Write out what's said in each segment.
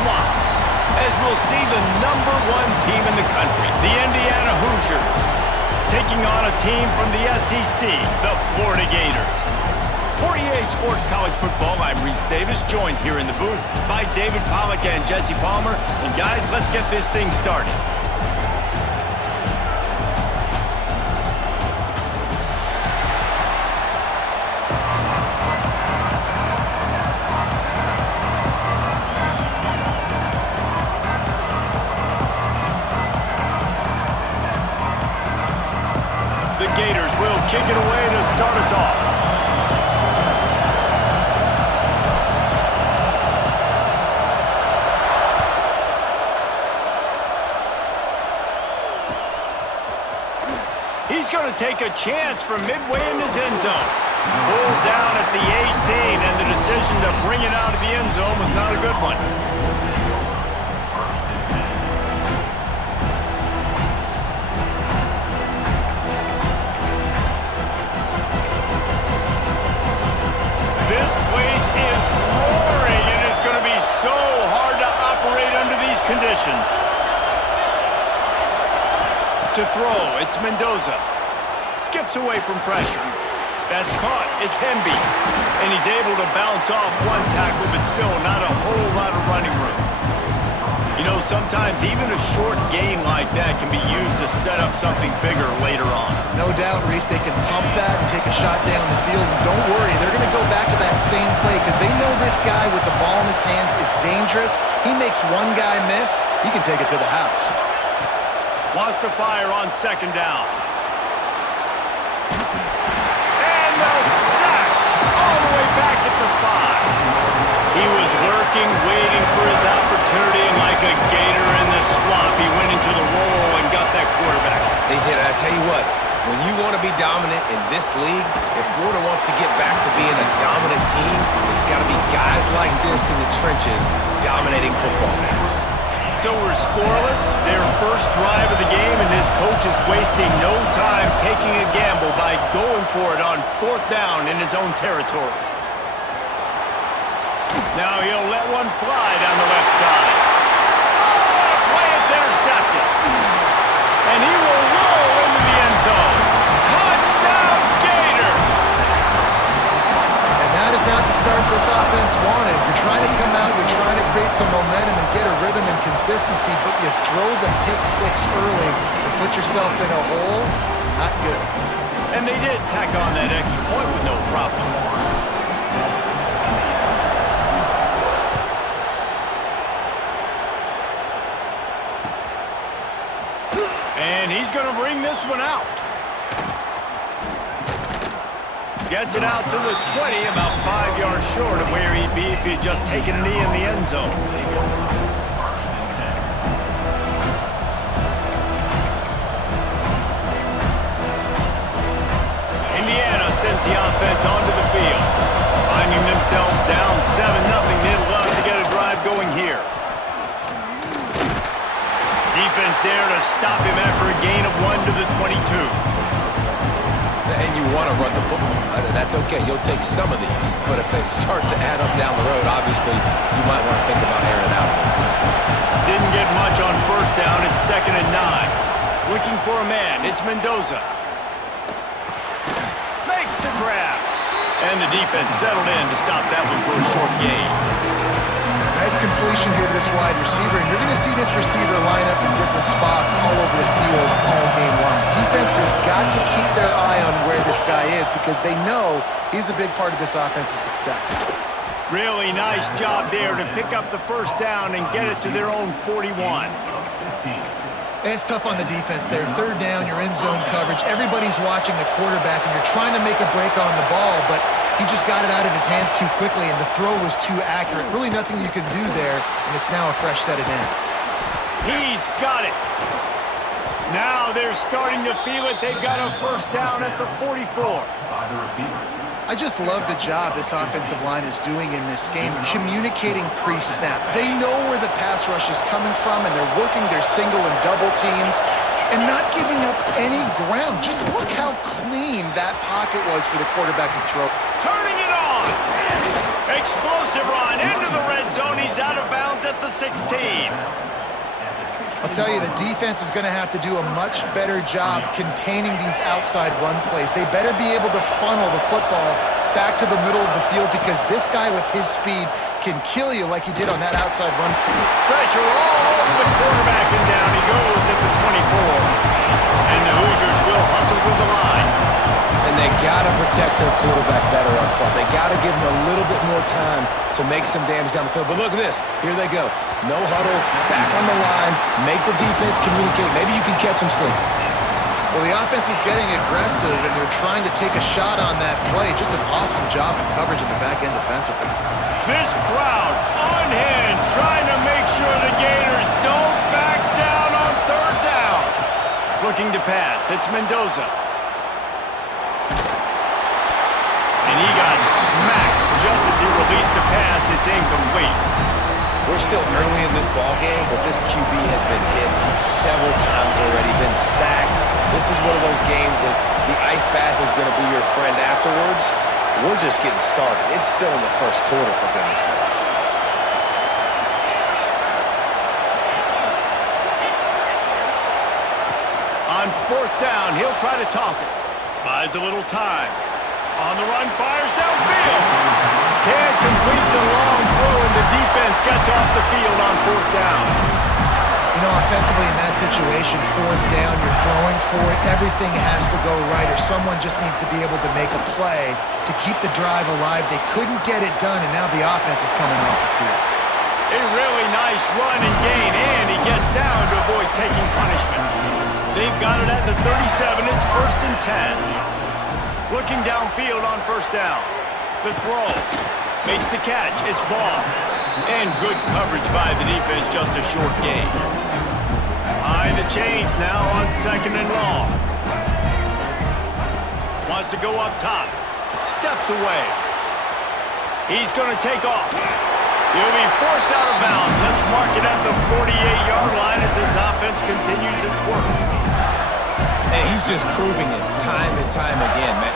swamp, as we'll see the #1 team in the country, the Indiana Hoosiers, taking on a team from the SEC, the Florida Gators. For EA Sports College Football, I'm Reese Davis, joined here in the booth by David Pollack and Jesse Palmer. And guys, let's get this thing started. The Gators will kick it away to start us off. He's going to take a chance from midway in his end zone. Pulled down at the 18, and the decision to bring it out of the end zone was not a good one. This place is roaring, and it's going to be so hard to operate under these conditions. To throw, it's Mendoza. Skips away from pressure. That's caught. It's Hemby. And he's able to bounce off one tackle, but still not a whole lot of running room. You know, sometimes even a short gain like that can be used to set up something bigger later on. No doubt, Reese, they can pump that and take a shot down the field. And don't worry, they're going to go back to that same play because they know this guy with the ball in his hands is dangerous. He makes one guy miss, he can take it to the house. Wants to fire on second down. And the sack all the way back at the 5. He was lurking, waiting for his opportunity, and like a gator in the swamp, he went into the roll and got that quarterback. They did, and I tell you what, when you want to be dominant in this league, if Florida wants to get back to being a dominant team, it's got to be guys like this in the trenches dominating football games. So we're scoreless, their first drive of the game, and this coach is wasting no time taking a gamble by going for it on 4th down in his own territory. Now he'll let one fly down the left side. Oh, what a play! It's intercepted. And he will roll into the end zone. Touchdown, Gators! And that is not the start this offense wanted. You're trying to come out, you're trying to create some momentum and get a rhythm and consistency, but you throw the pick 6 early and put yourself in a hole. Not good. And they did tack on that extra point with no problem. And he's going to bring this one out. Gets it out to the 20, about 5 yards short of where he'd be if he'd just taken a knee in the end zone. Indiana sends the offense onto the field. Finding themselves down 7-0, they'd love to get a drive going here. Defense there to stop him after a gain of 1 to the 22. And you want to run the football. That's okay. You'll take some of these. But if they start to add up down the road, obviously, you might want to think about airing it out a little bit. Didn't get much on 1st down. It's 2nd and 9. Looking for a man. It's Mendoza. Makes the grab. And the defense settled in to stop that one for a short gain. Nice completion here to this wide receiver, and you're going to see this receiver line up in different spots all over the field all game long. Defense has got to keep their eye on where this guy is because they know he's a big part of this offense's success. Really nice job there to pick up the 1st down and get it to their own 41. And it's tough on the defense there. 3rd down, you're in zone coverage. Everybody's watching the quarterback, and you're trying to make a break on the ball, but he just got it out of his hands too quickly, and the throw was too accurate. Really nothing you can do there, and it's now a fresh set of downs. He's got it. Now they're starting to feel it. They've got a 1st down at the 44. I just love the job this offensive line is doing in this game, communicating pre-snap. They know where the pass rush is coming from, and they're working their single and double teams and not giving up any ground. Just look how clean that pocket was for the quarterback to throw. Turning it on. Explosive run into the red zone. He's out of bounds at the 16. I'll tell you, the defense is going to have to do a much better job containing these outside run plays. They better be able to funnel the football back to the middle of the field because this guy with his speed can kill you like he did on that outside run. Pressure all over the quarterback, and down he goes at the 24. And the Hoosiers will hustle to the line. And they got to protect their quarterback better up front. They got to give him a little bit more time to make some damage down the field. But look at this. Here they go. No huddle, back on the line, make the defense communicate. Maybe you can catch them sleeping. Well, the offense is getting aggressive, and they're trying to take a shot on that play. Just an awesome job in coverage in the back end defensively. This crowd on hand trying to make sure the Gators don't back down on third down. Looking to pass. It's Mendoza. And he got smacked just as he released the pass. It's incomplete. We're still early in this ball game, but this QB has been hit several times already, been sacked. This is one of those games that the ice bath is going to be your friend afterwards. We're just getting started. It's still in the first quarter, for goodness sakes. On fourth down, he'll try to toss it. Buys a little time. On the run, fires downfield. Can't complete the long throw, and the defense gets off the field on fourth down. You know, offensively in that situation, fourth down, you're throwing for it. Everything has to go right, or someone just needs to be able to make a play to keep the drive alive. They couldn't get it done, and now the offense is coming off the field. A really nice run and gain, and he gets down to avoid taking punishment. They've got it at the 37. It's 1st and 10. Looking downfield on first down. The throw. Makes the catch. It's ball. And good coverage by the defense, just a short gain. Behind the chains now on 2nd and long. Wants to go up top. Steps away. He's going to take off. He'll be forced out of bounds. Let's mark it at the 48-yard line as this offense continues its work. And he's just proving it time and time again, man.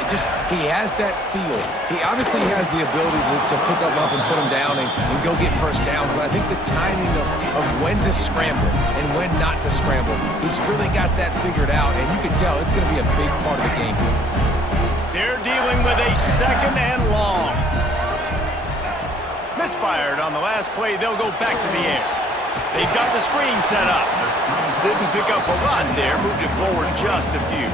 He has that feel. He obviously has the ability to pick them up and put them down and go get first downs, but I think the timing of when to scramble and when not to scramble, he's really got that figured out, and you can tell it's going to be a big part of the game. They're dealing with a 2nd and long. Misfired on the last play. They'll go back to the air. They've got the screen set up. Didn't pick up a lot there. Moved it forward just a few.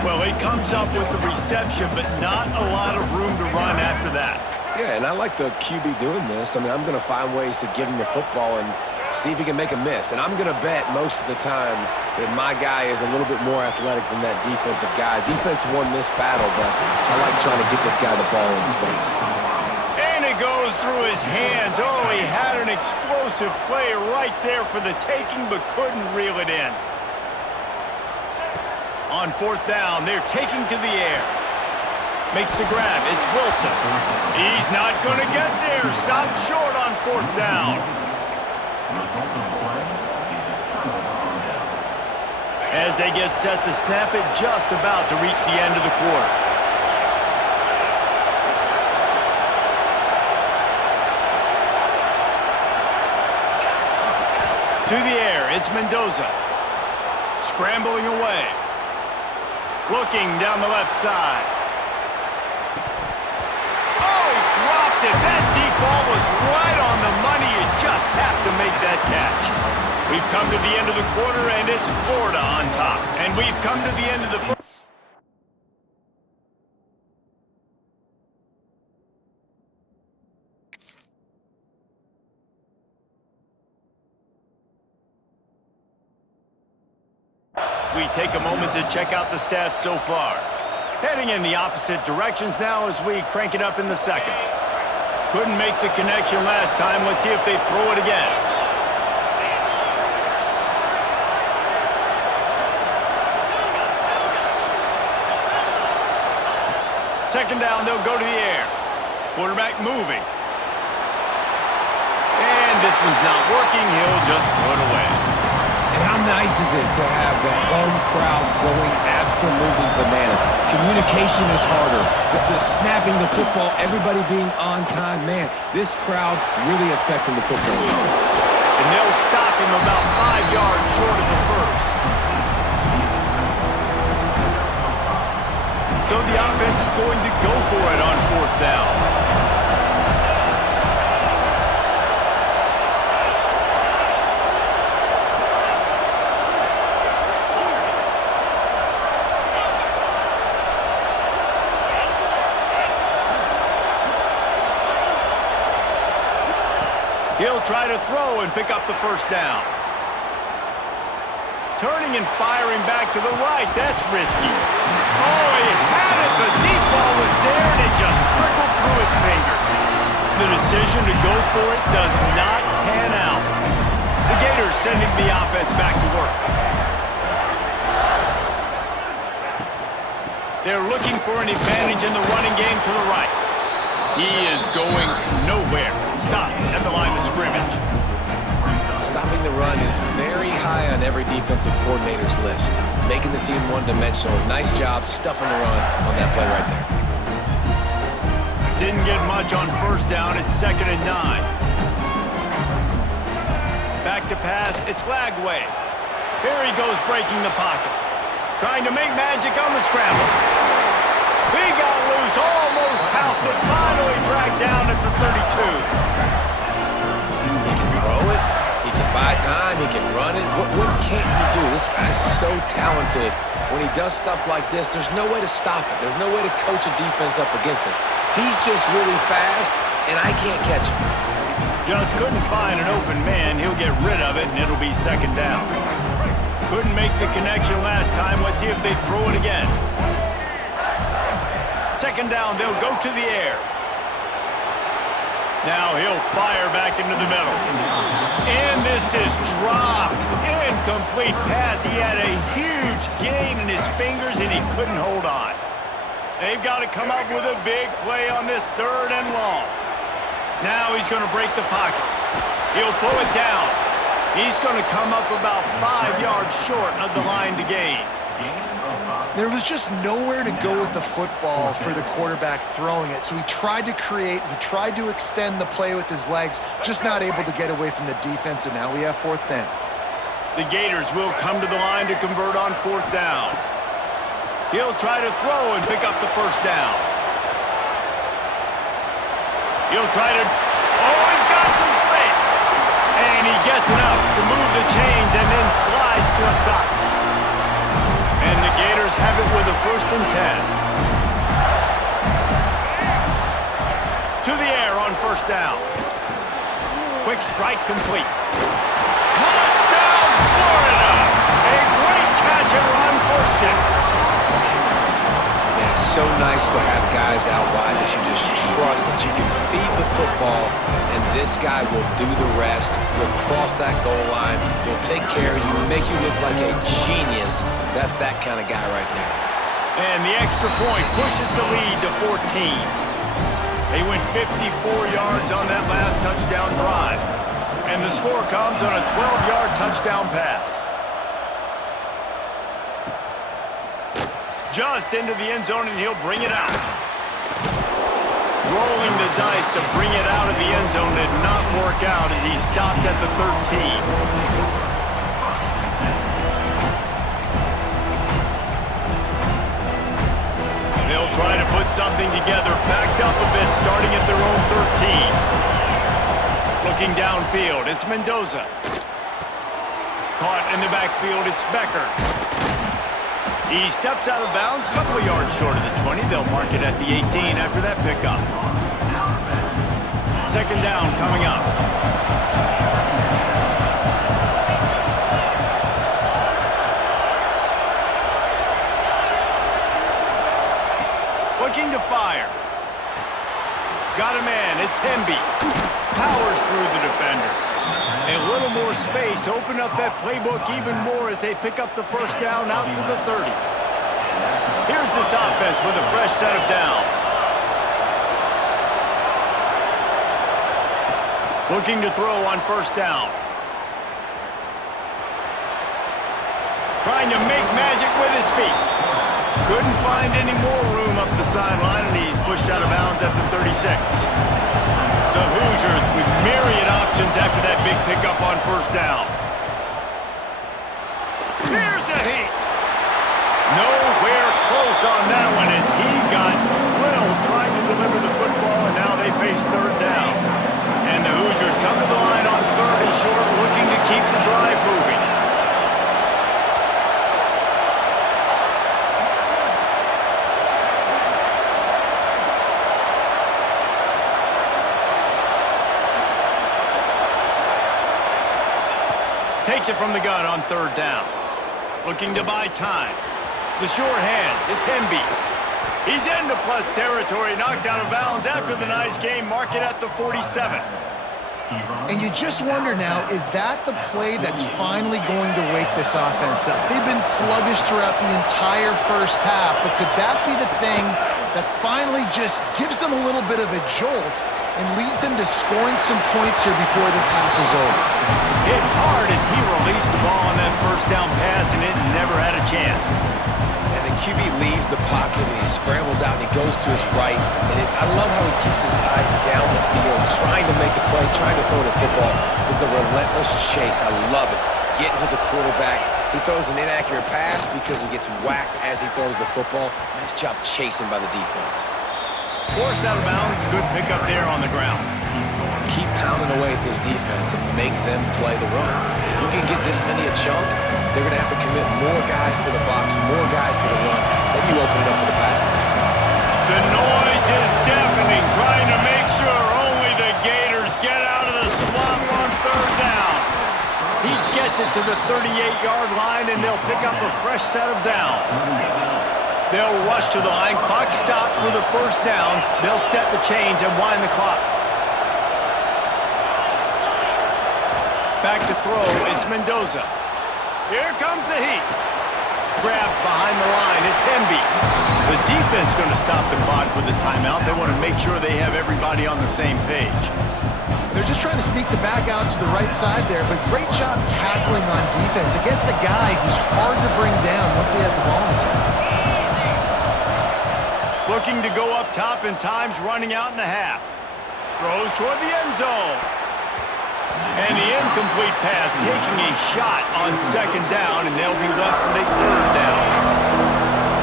Well, he comes up with the reception, but not a lot of room to run after that. Yeah, and I like the QB doing this. I mean, I'm going to find ways to give him the football and see if he can make a miss. And I'm going to bet most of the time that my guy is a little bit more athletic than that defensive guy. Defense won this battle, but I like trying to get this guy the ball in space. And it goes through his hands. Oh, he had an explosive play right there for the taking, but couldn't reel it in. On fourth down, they're taking to the air. Makes the grab. It's Wilson. He's not going to get there. Stopped short on fourth down. As they get set to snap it, just about to reach the end of the quarter. To the air, it's Mendoza. Scrambling away. Looking down the left side. Oh, he dropped it. That deep ball was right on the money. You just have to make that catch. We've come to the end of the quarter, and it's Florida on top. And we've come to the end of the first. We take a moment to check out the stats so far. Heading in the opposite directions now as we crank it up in the second. Couldn't make the connection last time. Let's see if they throw it again. Second down, they'll go to the air. Quarterback moving. And this one's not working. He'll just throw it away. And how nice is it to have the home crowd going absolutely bananas? Communication is harder. The snapping the football, everybody being on time. Man, this crowd really affecting the football game. And they'll stop him about 5 yards short of the first. So the offense is going to go for it on 4th down. He'll try to throw and pick up the first down. Turning and firing back to the right, that's risky. Oh, he had it. The deep ball was there, and it just trickled through his fingers. The decision to go for it does not pan out. The Gators sending the offense back to work. They're looking for an advantage in the running game to the right. He is going nowhere. Stop at the line of scrimmage. Stopping the run is very high on every defensive coordinator's list. Making the team one-dimensional. Nice job stuffing the run on that play right there. Didn't get much on 1st down. It's 2nd and 9. Back to pass. It's Lagway. Here he goes breaking the pocket. Trying to make magic on the scramble. He got loose, almost housed it, finally dragged down at the 32. He can throw it, he can buy time, he can run it. What can't he do? This guy's so talented. When he does stuff like this, there's no way to stop it. There's no way to coach a defense up against this. He's just really fast, and I can't catch him. Just couldn't find an open man. He'll get rid of it, and it'll be 2nd down. Couldn't make the connection last time. Let's see if they throw it again. 2nd down, they'll go to the air. Now he'll fire back into the middle. And this is dropped. Incomplete pass. He had a huge gain in his fingers, and he couldn't hold on. They've got to come up with a big play on this 3rd and long. Now he's going to break the pocket. He'll pull it down. He's going to come up about 5 yards short of the line to gain. There was just nowhere to go with the football for the quarterback throwing it. So he tried to create, he tried to extend the play with his legs, just not able to get away from the defense, and now we have 4th down. The Gators will come to the line to convert on 4th down. He'll try to throw and pick up the first down. He'll try to, oh, he's got some space. And he gets enough to move the chains and then slides to a stop. And the Gators have it with a 1st and 10. To the air on 1st down. Quick strike complete. Touchdown, Florida! A great catch and run for 6. Man, it's so nice to have guys out wide that you just trust that you can feed the football, and this guy will do the rest. He'll cross that goal line. He'll take care of you and make you look like a genius. That's that kind of guy right there. And the extra point pushes the lead to 14. They went 54 yards on that last touchdown drive. And the score comes on a 12-yard touchdown pass. Just into the end zone, and he'll bring it out. Rolling the dice to bring it out of the end zone did not work out as he stopped at the 13. They'll try to put something together, backed up a bit, starting at their own 13. Looking downfield, it's Mendoza. Caught in the backfield, it's Becker. He steps out of bounds, a couple of yards short of the 20. They'll mark it at the 18 after that pickup. 2nd down coming up. Looking to fire. Got a man, it's Hemby. Powers through the defender. A little more space, open up that playbook even more as they pick up the first down out to the 30. Here's this offense with a fresh set of downs. Looking to throw on 1st down. Trying to make magic with his feet. Couldn't find any more room up the sideline, and he's pushed out of bounds at the 36. The Hoosiers with myriad options after that big pickup on first down. Here's a heat. Nowhere close on that one as he got drilled trying to deliver the football, and now they face third down. And the Hoosiers come to the line on third and short, looking to keep the drive moving. Takes it from the gun on third down. Looking to buy time. The sure hands, it's Hemby. He's into plus territory, knocked out of bounds after the nice game, mark it at the 47. And you just wonder now, is that the play that's finally going to wake this offense up? They've been sluggish throughout the entire first half, but could that be the thing that finally just gives them a little bit of a jolt and leads them to scoring some points here before this half is over? Hit hard as he released the ball on that first down pass, and it never had a chance. And the QB leaves the pocket, and he scrambles out, and he goes to his right. And I love how he keeps his eyes down the field, trying to make a play, trying to throw the football, but the relentless chase, I love it. Getting to the quarterback. He throws an inaccurate pass because he gets whacked as he throws the football. Nice job chasing by the defense. Forced out of bounds, good pickup there on the ground. Keep pounding away at this defense and make them play the run. If you can get this many a chunk, they're going to have to commit more guys to the box, more guys to the run. Then you open it up for the passing game. The noise is deafening, trying to make sure only the Gators get out of the swamp on third down. He gets it to the 38-yard line, and they'll pick up a fresh set of downs. They'll rush to the line. Clock stopped for the first down. They'll set the chains and wind the clock. Back to throw, it's Mendoza. Here comes the heat. Grabbed behind the line, it's Hemby. The defense going to stop the clock with a timeout. They want to make sure they have everybody on the same page. They're just trying to sneak the back out to the right side there, but great job tackling on defense against a guy who's hard to bring down once he has the ball in his hand. Looking to go up top, and time's running out in the half. Throws toward the end zone. And the incomplete pass taking a shot on second down, and they'll be left with a third down.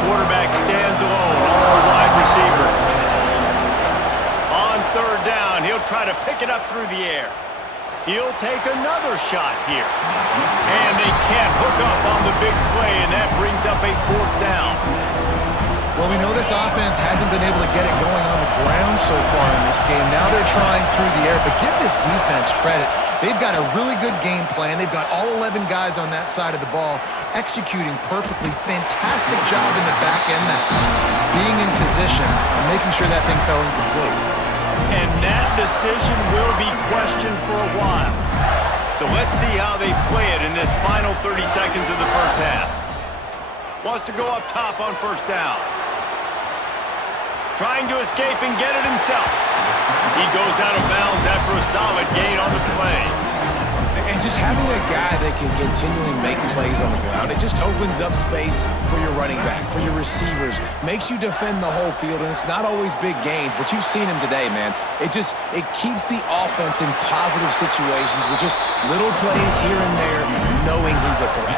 Quarterback stands alone, all wide receivers. On third down, he'll try to pick it up through the air. He'll take another shot here. And they can't hook up on the big play, and that brings up a fourth down. Well, we know this offense hasn't been able to get it going on the ground so far in this game. Now they're trying through the air, but give this defense credit. They've got a really good game plan. They've got all 11 guys on that side of the ball executing perfectly. Fantastic job in the back end that time, being in position and making sure that thing fell incomplete. And that decision will be questioned for a while. So let's see how they play it in this final 30 seconds of the first half. Wants to go up top on first down. Trying to escape and get it himself. He goes out of bounds after a solid gain on the play. And just having a guy that can continually make plays on the ground, it just opens up space for your running back, for your receivers, makes you defend the whole field, and it's not always big gains, but you've seen him today, man. It keeps the offense in positive situations with just little plays here and there, knowing he's a threat.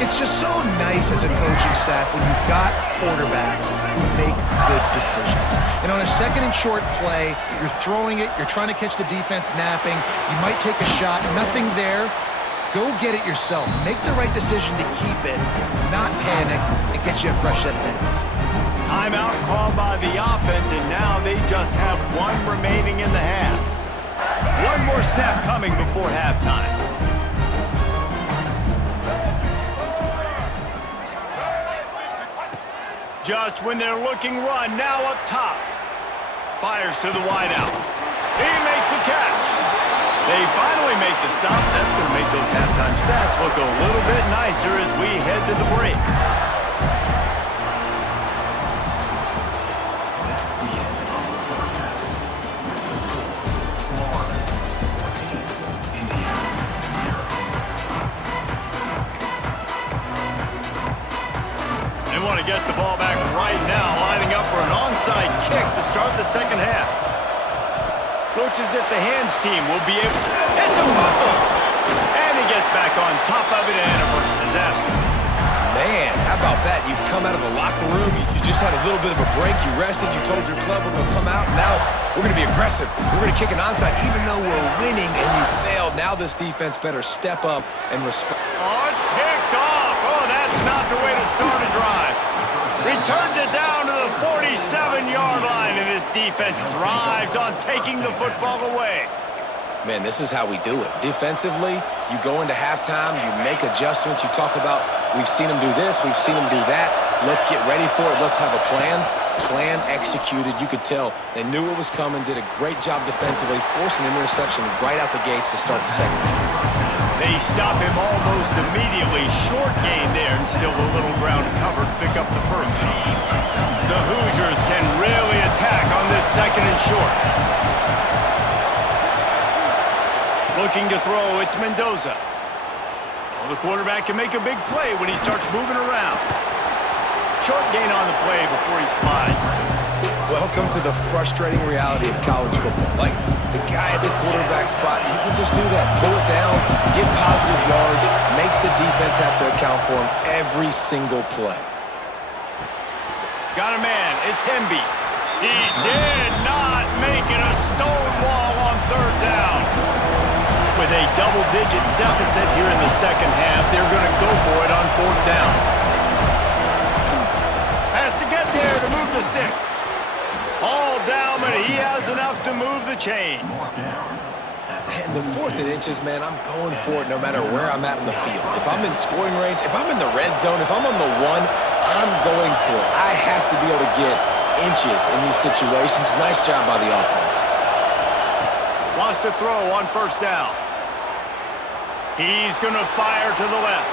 It's just so nice as a coaching staff when you've got quarterbacks who make good decisions. And on a second and short play, you're throwing it, you're trying to catch the defense napping, you might take a shot, nothing there. Go get it yourself. Make the right decision to keep it, not panic, and get you a fresh set of downs. Timeout called by the offense, and now they just have one remaining in the half. One more snap coming before halftime. Just when they're looking run, now up top. Fires to the wideout. He makes the catch. They finally make the stop. That's going to make those halftime stats look a little bit nicer as we head to the break. want to get the ball back right now, lining up for an onside kick to start the second half. Looks as if the hands team will be able... It's a fumble! And he gets back on top of it and averts disaster. Man, how about that? You come out of the locker room, you just had a little bit of a break, you rested, you told your club we're going to come out, and now we're going to be aggressive. We're going to kick an onside, even though we're winning and you failed. Now this defense better step up and respond. Oh, it's picked off. Oh, that's not the way to start a drive. Returns it down to the 47-yard line, and this defense thrives on taking the football away. Man, this is how we do it. Defensively, you go into halftime, you make adjustments, you talk about, we've seen them do this, we've seen them do that. Let's get ready for it. Let's have a plan. Plan executed. You could tell they knew it was coming, did a great job defensively, forcing an interception right out the gates to start the second half. They stop him almost immediately. Short gain there, and still a little ground covered to pick up the first. The Hoosiers can really attack on this second and short. Looking to throw, it's Mendoza. Well, the quarterback can make a big play when he starts moving around. Short gain on the play before he slides. Welcome to the frustrating reality of college football. Like, the guy at the quarterback spot, he can just do that. Pull it down, get positive yards, makes the defense have to account for him every single play. Got a man, it's Hemby. He did not make it a stone wall on third down. With a double-digit deficit here in the second half, they're going to go for it on fourth down. Has to get there to move the sticks. All down, but he has enough to move the chains. And the 4th and inches, man, I'm going for it no matter where I'm at in the field. If I'm in scoring range, if I'm in the red zone, if I'm on the 1, I'm going for it. I have to be able to get inches in these situations. Nice job by the offense. Wants to throw on first down. He's going to fire to the left.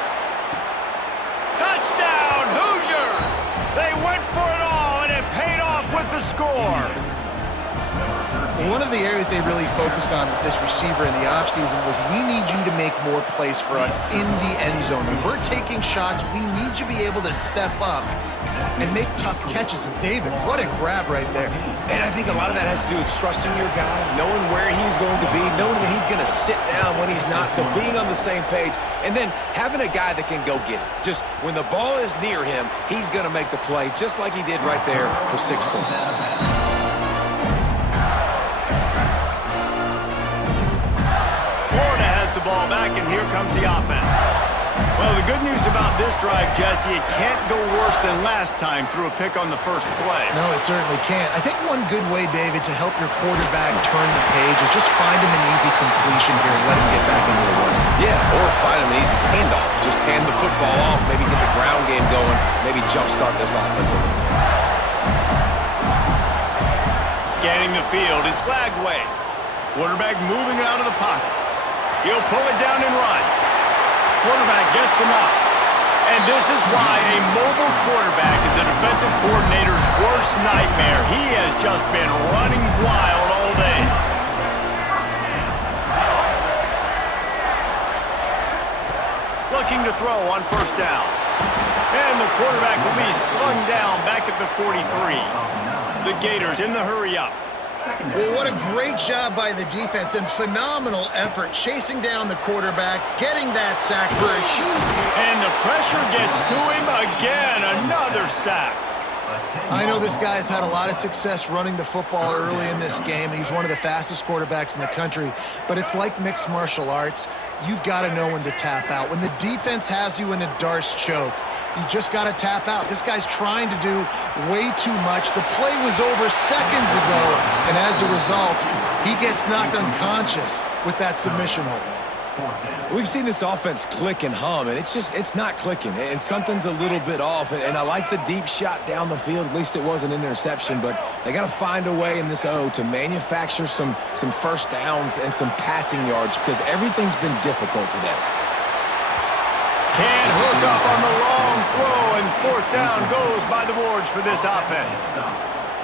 Touchdown, Hoosiers! They went for it all, and it paid off with the score. One of the areas they really focused on with this receiver in the offseason was we need you to make more plays for us in the end zone. When we're taking shots, we need you to be able to step up and make tough catches. And David, what a grab right there. And I think a lot of that has to do with trusting your guy, knowing where he's going to be, knowing when he's going to sit down, when he's not, so being on the same page, and then having a guy that can go get it. Just when the ball is near him, he's going to make the play, just like he did right there for 6 points. Florida has the ball back, and here comes the offense. Well, the good news about this drive, Jesse, it can't go worse than last time through a pick on the first play. No, it certainly can't. I think one good way, David, to help your quarterback turn the page is just find him an easy completion here and let him get back into the run. Yeah, or find him an easy handoff. Just hand the football off, maybe get the ground game going, maybe jumpstart this offense a little bit. Scanning the field, it's Lagway. Quarterback moving out of the pocket. He'll pull it down and run. Quarterback gets him off. And this is why a mobile quarterback is the defensive coordinator's worst nightmare. He has just been running wild all day. Looking to throw on first down. And the quarterback will be slung down back at the 43. The Gators in the hurry up. Well, what a great job by the defense and phenomenal effort chasing down the quarterback, getting that sack for a huge... And the pressure gets to him again. Another sack. I know this guy's had a lot of success running the football early in this game. He's one of the fastest quarterbacks in the country. But it's like mixed martial arts. You've got to know when to tap out. When the defense has you in a Darce choke, you just got to tap out. This guy's trying to do way too much. The play was over seconds ago, and as a result, he gets knocked unconscious with that submission hold. We've seen this offense click and hum, and it's not clicking, and something's a little bit off. And I like the deep shot down the field. At least it was an interception, but they got to find a way in this O to manufacture some first downs and some passing yards because everything's been difficult today. Can't hook up on the wrong throw, and fourth down goes by the boards for this offense.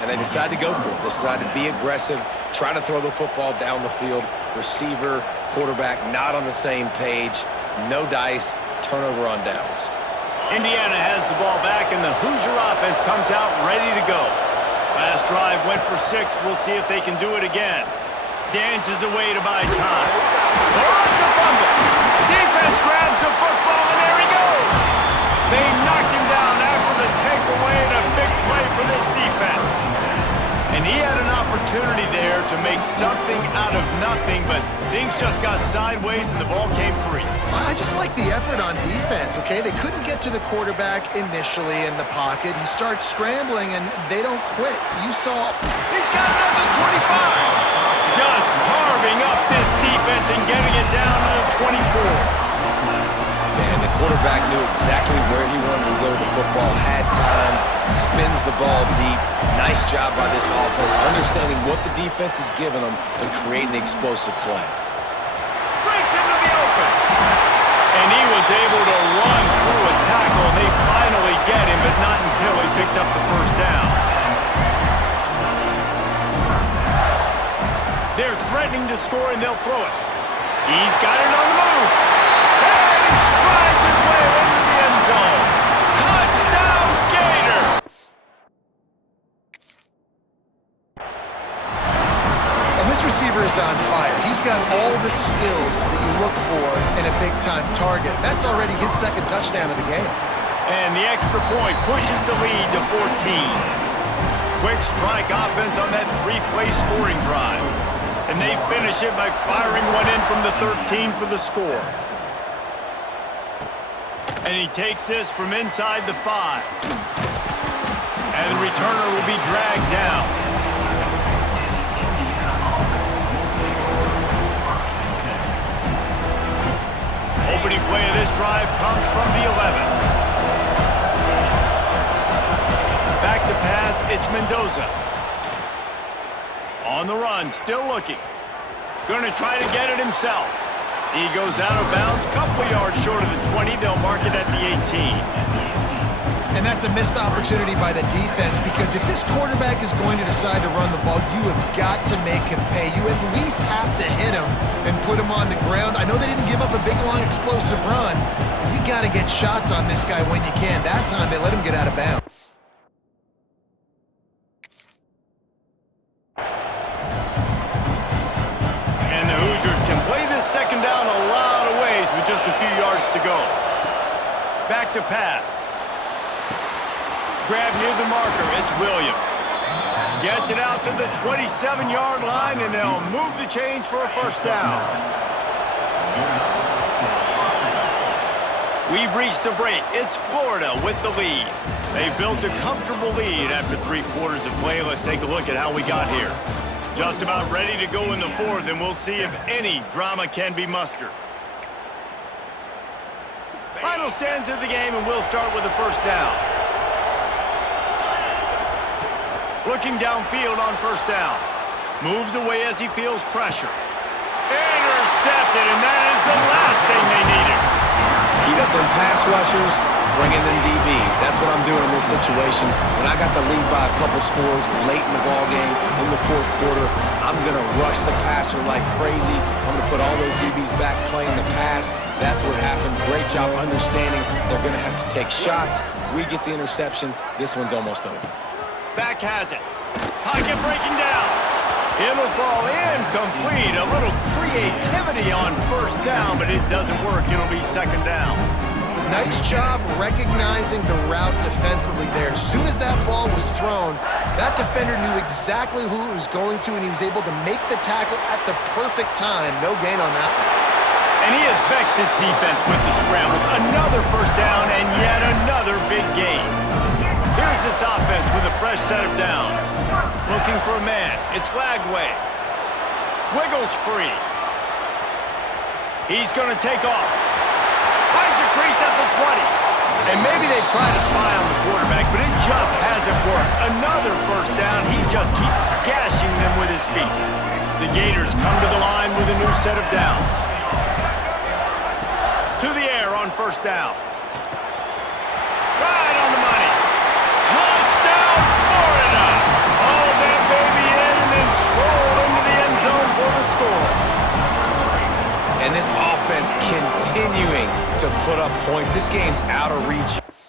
And they decide to go for it. They decide to be aggressive, try to throw the football down the field. Receiver, quarterback not on the same page. No dice, turnover on downs. Indiana has the ball back, and the Hoosier offense comes out ready to go. Last drive went for 6. We'll see if they can do it again. Dances away to buy time. Oh, it's a fumble. Defense grabs the football, and there he goes. They knocked him down after the takeaway, and a big play for this defense. And he had an opportunity there to make something out of nothing, but things just got sideways and the ball came free. I just like the effort on defense, okay? They couldn't get to the quarterback initially in the pocket. He starts scrambling, and they don't quit. You saw... He's got another 25. Just carving up this defense and getting it down to the 24. And the quarterback knew exactly where he wanted to go with the football, had time, spins the ball deep. Nice job by this offense, understanding what the defense is giving them and creating the explosive play. Breaks into the open. And he was able to run through a tackle, and they finally get him, but not until he picks up the first down. They're threatening to score, and they'll throw it. He's got it on the move. And he strides his way into the end zone. Touchdown, Gator! And this receiver is on fire. He's got all the skills that you look for in a big-time target. That's already his second touchdown of the game. And the extra point pushes the lead to 14. Quick strike offense on that 3-play scoring drive. And they finish it by firing one in from the 13 for the score. And he takes this from inside the 5. And the returner will be dragged down. Opening play of this drive comes from the 11. Back to pass, it's Mendoza. On the run, still looking. Gonna try to get it himself. He goes out of bounds, couple yards short of the 20. They'll mark it at the 18. And that's a missed opportunity by the defense, because if this quarterback is going to decide to run the ball, you have got to make him pay. You at least have to hit him and put him on the ground. I know they didn't give up a big, long, explosive run, but you got to get shots on this guy when you can. That time, they let him get out of bounds. Second down a lot of ways with just a few yards to go. Back to pass. Grab near the marker. It's Williams. Gets it out to the 27-yard line, and they'll move the chains for a first down. We've reached the break. It's Florida with the lead. They've built a comfortable lead after 3 quarters of play. Let's take a look at how we got here. Just about ready to go in the 4th, and we'll see if any drama can be mustered. Final stanza of the game, and we'll start with the first down. Looking downfield on first down. Moves away as he feels pressure. Intercepted, and that is the last thing they needed. Heat up them pass rushers, bring in them DBs. That's what I'm doing in this situation. When I got the lead by a couple scores late in the ballgame, in the 4th quarter, I'm going to rush the passer like crazy. I'm going to put all those DBs back playing the pass. That's what happened. Great job understanding they're going to have to take shots. We get the interception. This one's almost over. Back has it. Pocket breaking down. It'll fall incomplete. A little creativity on first down, but it doesn't work. It'll be second down. Nice job recognizing the route defensively there. As soon as that ball was thrown, that defender knew exactly who it was going to, and he was able to make the tackle at the perfect time. No gain on that one. And he has vexed his defense with the scrambles. Another first down and yet another big gain. Here's this offense with a fresh set of downs. Looking for a man. It's Lagway. Wiggles free. He's going to take off. Finds a crease at the 20. And maybe they've tried to spy on the quarterback, but it just hasn't worked. Another first down. He just keeps gashing them with his feet. The Gators come to the line with a new set of downs. To the air on first down. Right on the money. Touchdown, Florida! All that baby in and then stroll into the end zone for the score. And this offense continuing to put up points. This game's out of reach.